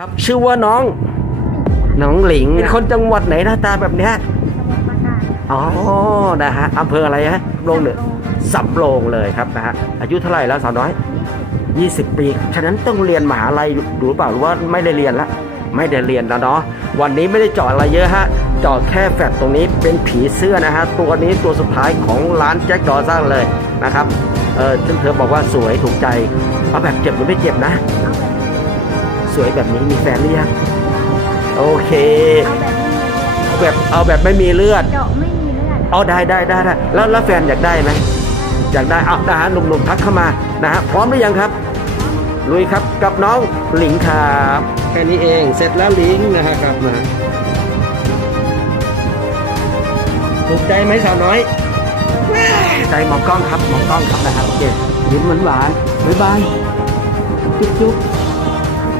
ครับชื่อว่าน้อง น้องหลิงเป็นคนจังหวัดไหนหน้าตาแบบเนี้ยอ๋อนะฮะอำเภออะไรฮะโรงเหนือสำโรงเลยครับนะฮะอายุเท่าไหร่แล้วสาวน้อย 20 ปี ฉะนั้นต้องเรียนมหาลัยหรือเปล่าหรือว่าไม่ได้เรียนละ ไม่ได้เรียนแล้วเนาะวันนี้ไม่ได้เจาะอะไรเยอะฮะเจาะแค่แฟดตรงนี้เป็นผีเสื้อนะฮะตัวนี้ตัวสุดท้ายของร้านแจ็คดอสันเลยนะครับเออซึ่งเธอบอกว่าสวยถูกใจเอาแบบเจ็บหรือไม่เจ็บนะ สวยแบบนี้มีแฟนหรือยังโอเค เอาแบบนี้เอาแบบเอาแบบไม่มีเลือดเจาะไม่มีเลือดเอาได้ได้ได้ได้แล้วแล้วแฟนอยากได้ไหมอยากได้เอานะฮะหนุ่มๆทักเข้ามานะฮะพร้อมหรือยังครับลุยครับกับน้องหลิงครับแค่นี้เองเสร็จแล้วหลิงนะฮะครับนะถูกใจไหมสาวน้อยใจมองกล้องครับมองกล้องครับนะฮะโอเคยิ้มหวานๆบ๊ายบายจุ๊บจุ๊บ